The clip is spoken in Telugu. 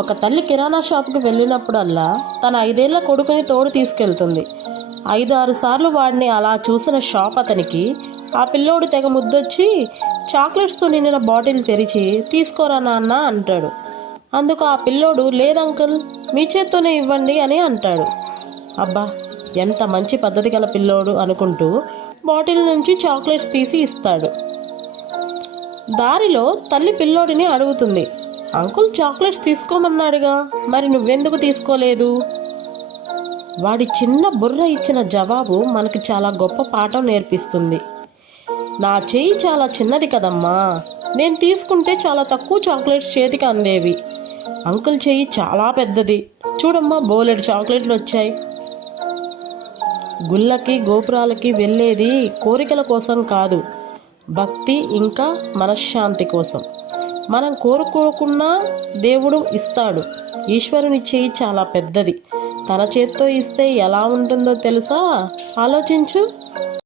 ఒక తల్లి కిరాణా షాప్కి వెళ్ళినప్పుడల్లా తన 5 ఏళ్ల కొడుకుని తోడు తీసుకెళ్తుంది. 5-6 సార్లు వాడిని అలా చూసిన షాప్ అతనికి ఆ పిల్లోడు తెగ ముద్దొచ్చి చాక్లెట్స్తో నిండిన బాటిల్ తెరిచి తీసుకోరా నాన్న అంటాడు. అందుకు ఆ పిల్లోడు లేదంకుల్ మీ చేత్తోనే ఇవ్వండి అని అంటాడు. అబ్బా ఎంత మంచి పద్ధతి గల పిల్లోడు అనుకుంటూ బాటిల్ నుంచి చాక్లెట్స్ తీసి ఇస్తాడు. దారిలో తల్లి పిల్లోడిని అడుగుతుంది, అంకుల్ చాక్లెట్స్ తీసుకోమన్నాడుగా, మరి నువ్వెందుకు తీసుకోలేదు? వాడి చిన్న బుర్ర ఇచ్చిన జవాబు మనకి చాలా గొప్ప పాఠం నేర్పిస్తుంది. నా చెయ్యి చాలా చిన్నది కదమ్మా, నేను తీసుకుంటే చాలా తక్కువ చాక్లెట్స్ చేతికి అందేవి. అంకుల్ చెయ్యి చాలా పెద్దది, చూడమ్మా బోలెడు చాక్లెట్లు వచ్చాయి. గుళ్ళకి గోపురాలకి వెళ్ళేది కోరికల కోసం కాదు, భక్తి ఇంకా మనశ్శాంతి కోసం. మనం కోరుకోకున్నా దేవుడు ఇస్తాడు. ఈశ్వరుని చెయ్యి చాలా పెద్దది, తన చేత్తో ఇస్తే ఎలా ఉంటుందో తెలుసా? ఆలోచించు.